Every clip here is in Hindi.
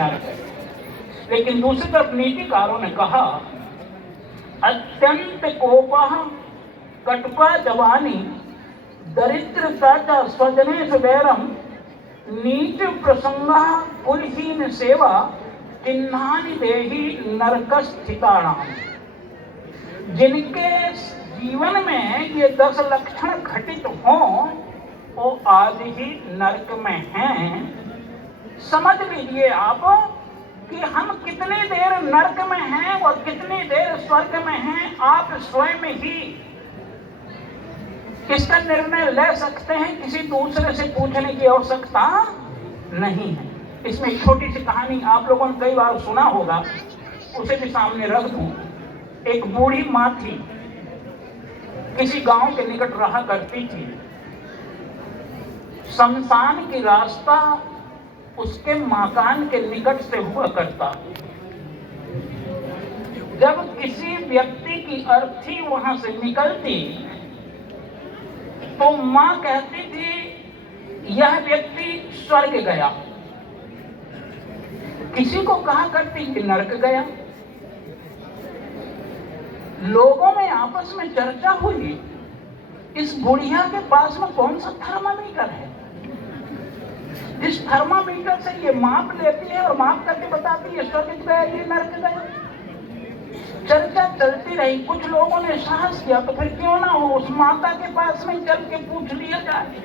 नरक है। लेकिन दूसरी तरफ नीतिकारों ने कहा अत्यंत कोपः कटुका जवानी दरिद्रता च स्वजनेषु वैरम नीच प्रसंगः कुलहीन सेवा चिन्हानि देहि नरकस्थितानाम। जिनके जीवन में ये 10 लक्षण घटित हों वो आज ही नरक में हैं। समझ लीजिए आप कि हम कितनी देर नरक में हैं और कितनी देर स्वर्ग में हैं, आप स्वयं ही इसका निर्णय ले सकते हैं। किसी दूसरे से पूछने की आवश्यकता नहीं है। इसमें एक छोटी सी कहानी आप लोगों ने कई बार सुना होगा, उसे भी सामने रख दूं। एक बूढ़ी माँ थी, किसी गांव के निकट रहा करती थी। शमशान की रास्ता उसके मकान के निकट से हुआ करता। जब किसी व्यक्ति की अर्थी वहां से निकलती तो मां कहती थी यह व्यक्ति स्वर्ग गया, किसी को कहा करती कि नरक गया। लोगों में आपस में चर्चा हुई इस बुढ़िया के पास में कौन सा थर्मामीटर है जिस थर्मामीटर से ये माप लेती है और माप करके बताती है स्वर्ग गया ये नरक गया। चर्चा चलती रही। कुछ लोगों ने साहस किया तो फिर क्यों ना हो उस माता के पास में चल के पूछ लिया जाए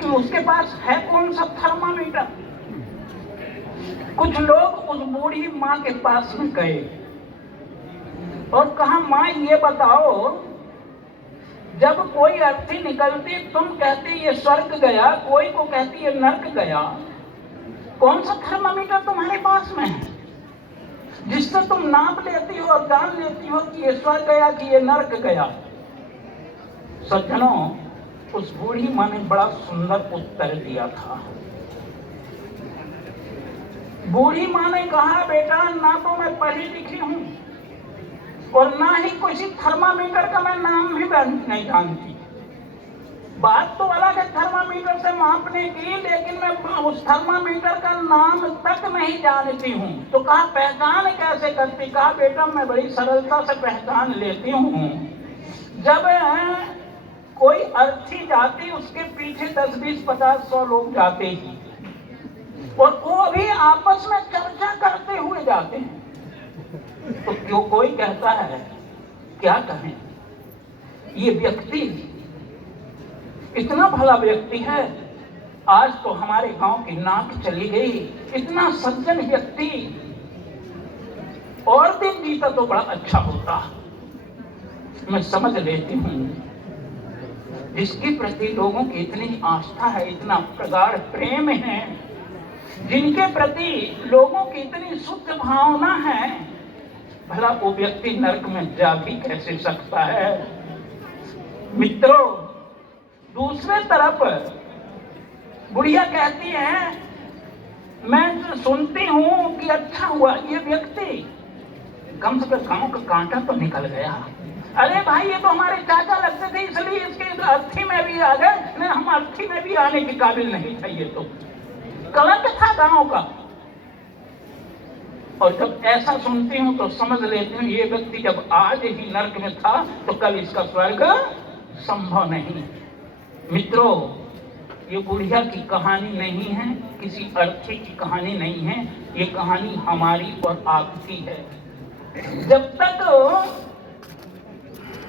कि उसके पास है कौन सा थर्मामीटर। कुछ लोग उस बूढ़ी माँ के पास में गए और कहा माँ ये बताओ, जब कोई अर्थी निकलती तुम कहती ये स्वर्ग गया, कोई को कहती ये नरक गया, कौन सा थर्मामीटर तुम्हारे पास में है जिससे तुम नाप लेती हो और जान लेती हो कि ये स्वर्ग गया कि ये नरक गया। सज्जनों, उस बूढ़ी माँ ने बड़ा सुंदर उत्तर दिया था। बूढ़ी माँ ने कहा बेटा ना तो मैं पढ़ी लिखी हूं और ना ही किसी थर्मामीटर का मैं नाम भी नहीं जानती। बात तो अलग है थर्मामीटर से मापने की, लेकिन मैं उस थर्मामीटर का नाम तक नहीं जानती हूँ। तो कहा पहचान कैसे करती? कहा बेटा मैं बड़ी सरलता से पहचान लेती हूँ। जब कोई अर्थी जाती उसके पीछे 10, 20, 50, 100 लोग जाते ही और वो भी आपस में चर्चा करते हुए जाते हैं। तो क्यों कोई कहता है क्या कहें, ये व्यक्ति इतना भला व्यक्ति है, आज तो हमारे गांव की नाक चली गई, इतना सज्जन व्यक्ति और दिन जीता तो बड़ा अच्छा होता। मैं समझ लेती हूं जिसके प्रति लोगों की इतनी आस्था है, इतना प्रगाढ़ प्रेम है, जिनके प्रति लोगों की इतनी शुद्ध भावना है, भला वो व्यक्ति नरक में जा भी कैसे सकता है। मित्रों, दूसरे तरफ बुढ़िया कहती है मैं सुनती हूं कि अच्छा हुआ ये व्यक्ति कम से कम गांव का कांटा तो निकल गया। अरे भाई ये तो हमारे चाचा लगते थे इसलिए इसके अर्थी में भी आ गए, नहीं हम अर्थी में भी आने के काबिल नहीं था, ये तो कलंक था गांव का। और जब ऐसा सुनती हूं तो समझ लेती हूं ये व्यक्ति जब आज ही नरक में था तो कल इसका स्वर्ग संभव नहीं। मित्रों, ये बुढ़िया की कहानी नहीं है, किसी अर्थी की कहानी नहीं है, ये कहानी हमारी और आपकी है। जब तक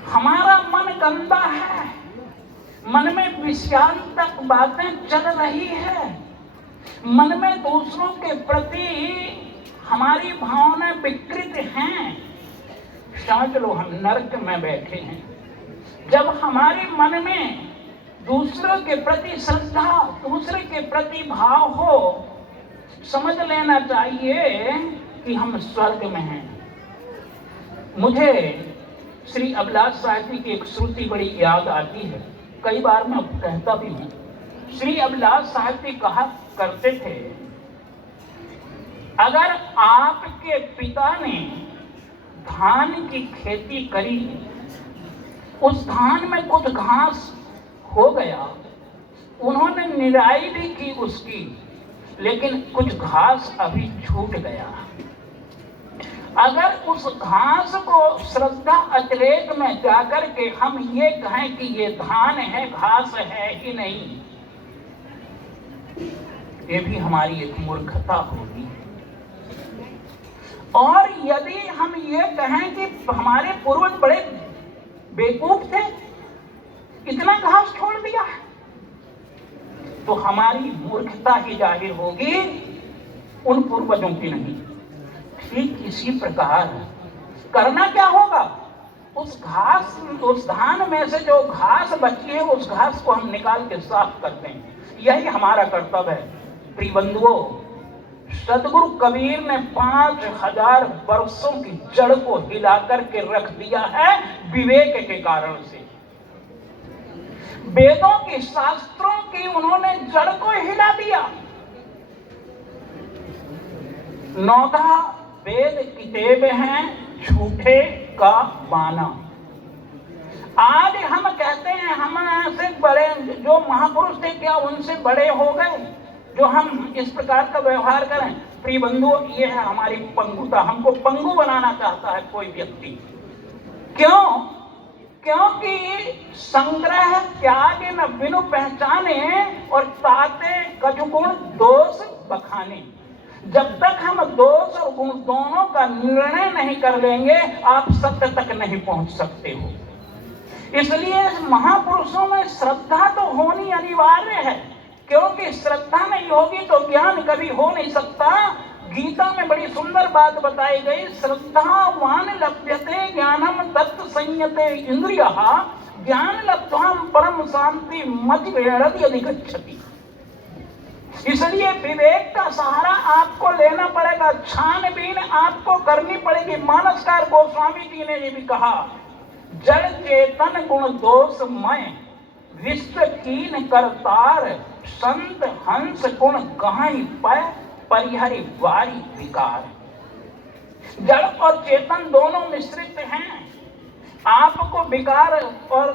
हमारा मन गंदा है, मन में विषयांतक बातें चल रही है, मन में दूसरों के प्रति हमारी भावनाएं विकृत हैं, समझ लो हम नरक में बैठे हैं। जब हमारे मन में दूसरों के प्रति श्रद्धा, दूसरे के प्रति भाव हो, समझ लेना चाहिए कि हम स्वर्ग में हैं। मुझे श्री अभिलाष साहब जी की एक श्रुति बड़ी याद आती है, कई बार मैं कहता भी हूँ। श्री अभिलाष साहब जी कहा करते थे, अगर आपके पिता ने धान की खेती करी, उस धान में कुछ घास हो गया, उन्होंने निराई भी की उसकी, लेकिन कुछ घास अभी छूट गया। अगर उस घास को श्रद्धा अतिरेक में जाकर के हम ये कहें कि ये धान है, घास है ही नहीं, ये भी हमारी एक मूर्खता होगी। और यदि हम ये कहें कि हमारे पूर्वज बड़े बेवकूफ थे, इतना घास छोड़ दिया, तो हमारी मूर्खता ही जाहिर होगी, उन पूर्वजों की नहीं। ठीक इसी प्रकार करना क्या होगा, उस घास, उस धान में से जो घास बची है, उस घास को हम निकाल के साफ करते हैं। यही हमारा कर्तव्य है। प्रिय बंधुओं, सदगुरु कबीर ने 5000 वर्षों की जड़ को हिला करके रख दिया है विवेक के कारण से। वेदों की, शास्त्रों की उन्होंने जड़ को हिला दिया। 9 वेद किताब हैं झूठे का बाना। आज हम कहते हैं हमसे बड़े जो महापुरुष थे, क्या उनसे बड़े हो गए जो हम इस प्रकार का व्यवहार करें? प्रिय बंधुओं, ये है हमारी पंगुता। हमको पंगु बनाना चाहता है कोई व्यक्ति। क्यों? क्योंकि संग्रह त्याग न बिनु पहचाने और ताते कछुगुण दोष बखाने। जब तक हम दोष और गुण दोनों का निर्णय नहीं कर लेंगे, आप सत्य तक नहीं पहुंच सकते हो। इसलिए महापुरुषों में श्रद्धा तो होनी अनिवार्य है, क्योंकि श्रद्धा नहीं होगी तो ज्ञान कभी हो नहीं सकता। गीता में बड़ी सुंदर बात बताई गई, श्रद्धावान लभ्यते ज्ञानम तत् संयते इंद्रियः ज्ञान लब्ध्वाम परम शांति मतिवेरति अधिगच्छति। इसलिए विवेक का सहारा आपको लेना पड़ेगा, छानबीन आपको करनी पड़ेगी। मानसकार गोस्वामी जी ने ये भी कहा, जड़ चेतन गुण दोषमय विश्व कीन करतार संत हंस गुण गहाई पय परिहरि वारी विकार। जड़ और चेतन दोनों मिश्रित हैं। आपको विकार और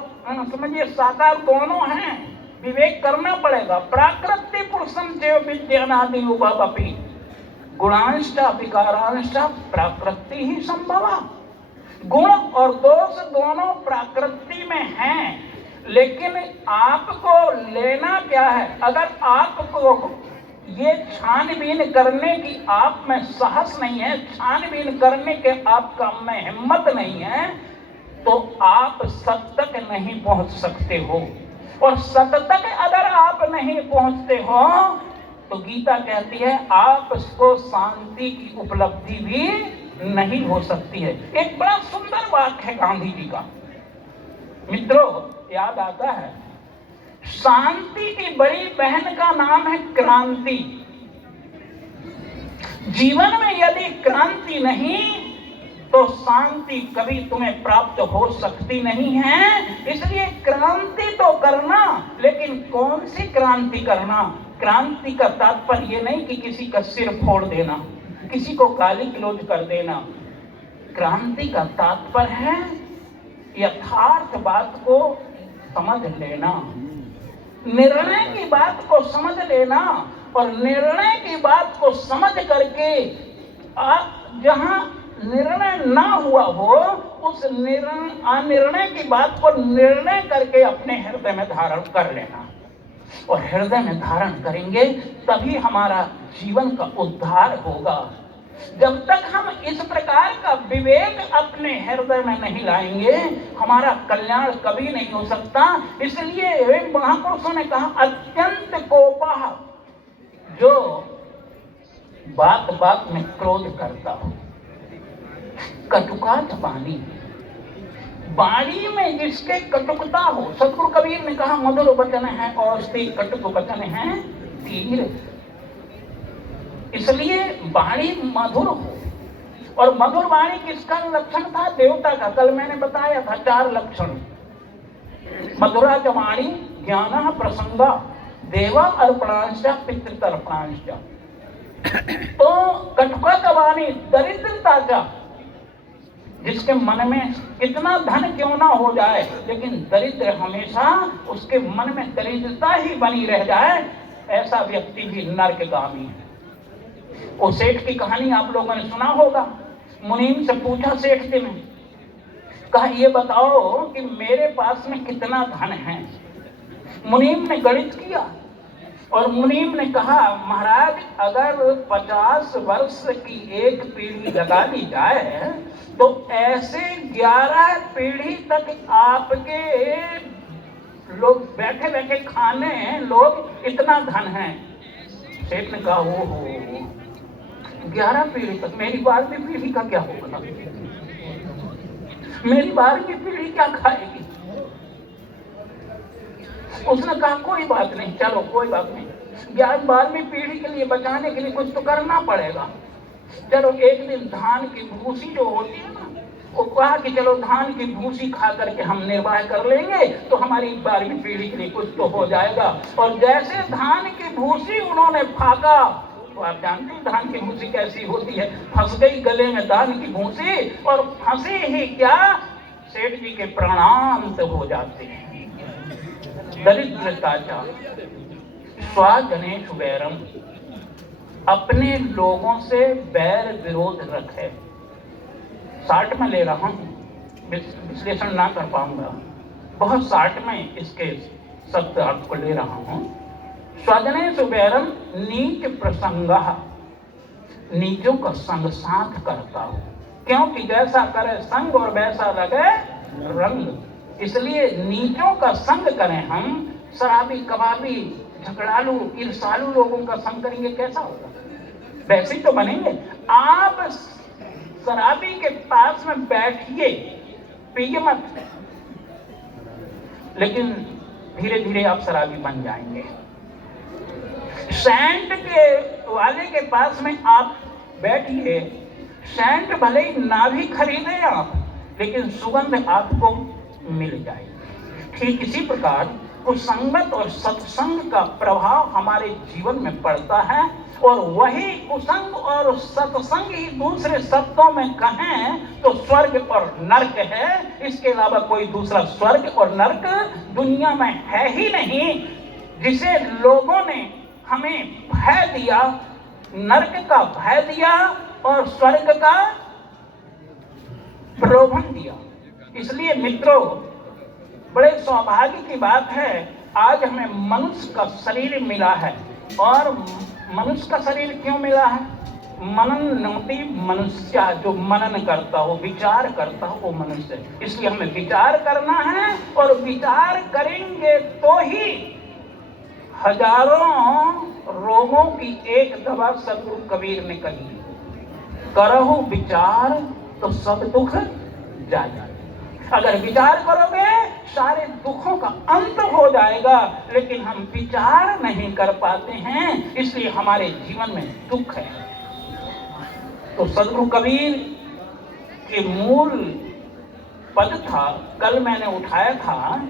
समझिए साकार दोनों हैं। विवेक करना पड़ेगा। प्राकृत्य पुरुषम चैव विद्यानादि उभवपि गुणांश्च विकारांश्च प्राकृति ही संभवा। गुण और दोष दोनों प्रकृति में हैं, लेकिन आपको लेना क्या है? अगर आपको ये छानबीन करने की आप में साहस नहीं है, छानबीन करने के आपका में हिम्मत नहीं है, तो आप सत्य तक नहीं पहुंच सकते हो। और सत्य तक अगर आप नहीं पहुंचते हो तो गीता कहती है आपको शांति की उपलब्धि भी नहीं हो सकती है। एक बड़ा सुंदर वाक्य है गांधी जी का, मित्रों, याद आता है। शांति की बड़ी बहन का नाम है क्रांति। जीवन में यदि क्रांति नहीं तो शांति कभी तुम्हें प्राप्त हो सकती नहीं है। इसलिए क्रांति तो करना, लेकिन कौन सी क्रांति करना? क्रांति का तात्पर्य ये नहीं कि किसी का सिर फोड़ देना, किसी को गाली गलौज कर देना। क्रांति का तात्पर्य है यथार्थ बात को समझ लेना, निर्णय की बात को समझ लेना, और निर्णय की बात को समझ करके जहां निर्णय ना हुआ हो उस निर्णय की बात को निर्णय करके अपने हृदय में धारण कर लेना। और हृदय में धारण करेंगे तभी हमारा जीवन का उद्धार होगा। जब तक हम इस प्रकार का विवेक अपने हृदय में नहीं लाएंगे, हमारा कल्याण कभी नहीं हो सकता। इसलिए महापुरुषों ने कहा, अत्यंत कोपः, जो बात बात में क्रोध करता हो, कटुकाच वाणी, वाणी में जिसके कटुकता हो। सतगुरु कबीर ने कहा, मधुर वचन है और कटुक वचन है तीर। इसलिए वाणी मधुर हो। और मधुर वाणी किसका लक्षण था? देवता का। कल मैंने बताया था 4 लक्षण। मधुरा च वाणी ज्ञान प्रसंगा देवा अर्पणांश्च पितृतर्पणांश्च। तो कटुका च वाणी दरिद्रता का, जिसके मन में कितना धन क्यों ना हो जाए, लेकिन दरिद्र हमेशा उसके मन में दरिद्रता ही बनी रह जाए, ऐसा व्यक्ति भी नरकगामी है। वो सेठ की कहानी आप लोगों ने सुना होगा। मुनीम से पूछा सेठ ने, कहा ये बताओ कि मेरे पास में कितना धन है। मुनीम ने गणित किया और मुनीम ने कहा, महाराज अगर 50 वर्ष की एक पीढ़ी लगा ली जाए तो ऐसे 11 पीढ़ी तक आपके लोग बैठे बैठे खाने लोग, इतना धन है। सेठ ने कहा, हो 11 पीढ़ी तक, मेरी 12वीं पीढ़ी का क्या होगा? मेरी 12वीं पीढ़ी क्या खाएगी? उसने कहा कोई बात नहीं, चलो कोई बात नहीं, 12वीं पीढ़ी के लिए बचाने के लिए कुछ तो करना पड़ेगा। चलो एक दिन धान की भूसी जो होती है ना, वो कहा कि चलो धान की भूसी खा करके हम निर्वाह कर लेंगे तो हमारी 12वीं पीढ़ी के लिए कुछ तो हो जाएगा। और जैसे धान की भूसी उन्होंने फाका, तो आप जानते हैं धान की भूसी कैसी होती है, फंस गई गले में धान की भूसी, और फंसे ही क्या, सेठ जी के प्राणांत हो जाते हैं। दरिद्रता स्वजनेषु वैरम, अपने लोगों से बैर विरोध रखे। शार्ट में ले रहा हूं, विश्लेषण ना कर पाऊंगा, बहुत शार्ट में इसके शब्द आपको ले रहा हूं। स्वजनेषु वैरम नीच प्रसंगः, नीचों का संग साथ करता हो, क्योंकि जैसा करे संग और वैसा लगे रंग। इसलिए नीचों का संग करें हम, शराबी कबाबी झगड़ालू ईर्षालु लोगों का संग करेंगे कैसा होगा? वैसे ही तो बनेंगे। आप शराबी के पास में बैठिए, पिए मत, लेकिन धीरे धीरे आप शराबी बन जाएंगे। सैंट के वाले के पास में आप बैठिए, सैंट भले ही ना भी खरीदे आप, लेकिन सुगंध आपको मिल जाएगी। ठीक इसी प्रकार कुसंगत और सत्संग का प्रभाव हमारे जीवन में पड़ता है, और वही कुसंग और सत्संग ही दूसरे शब्दों में कहें तो स्वर्ग और नरक है। इसके अलावा कोई दूसरा स्वर्ग और नरक दुनिया में है ही नहीं। जिसे लोगों ने हमें भय दिया, नरक का भय दिया और स्वर्ग का प्रलोभन दिया। इसलिए मित्रों, बड़े सौभाग्य की बात है, आज हमें मनुष्य का शरीर मिला है। और मनुष्य का शरीर क्यों मिला है? मननोति मनुष्य, जो मनन करता हो, विचार करता हो, वो मनुष्य। इसलिए हमें विचार करना है, और विचार करेंगे तो ही हजारों रोगों की एक दवा सदगुरु कबीर ने कही, करहु विचार तो सब दुख जाए। अगर विचार करोगे सारे दुखों का अंत हो जाएगा, लेकिन हम विचार नहीं कर पाते हैं, इसलिए हमारे जीवन में दुख है। तो सदगुरु कबीर के मूल पद था, कल मैंने उठाया था,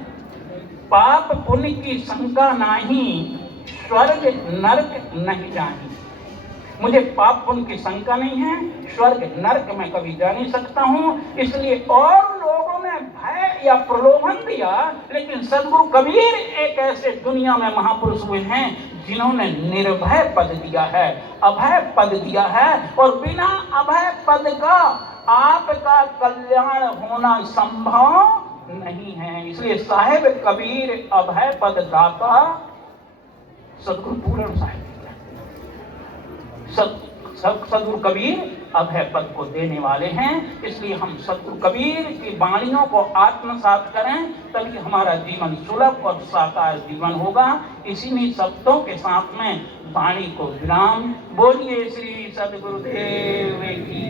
पाप पुण्य की शंका नाही, स्वर्ग नरक नहीं जानी। मुझे पाप पुण्य की शंका नहीं है, स्वर्ग नरक में कभी जा नहीं सकता हूं। इसलिए और लोगों ने भय या प्रलोभन दिया, लेकिन सदगुरु कबीर एक ऐसे दुनिया में महापुरुष हुए हैं जिन्होंने निर्भय पद दिया है, अभय पद दिया है, और बिना अभय पद का आपका कल्याण होना संभव नहीं है। इसलिए साहेब कबीर अभय पद दाता सदगुरु पूर्ण साहेब, सदगुरु कबीर अभय पद को देने वाले हैं। इसलिए हम सदगुरु कबीर की वाणियों को आत्मसात करें, तभी हमारा जीवन सुलभ और साकार जीवन होगा। इसी शब्दों के साथ में वाणी को विराम। बोलिए श्री सदगुरुदेव की।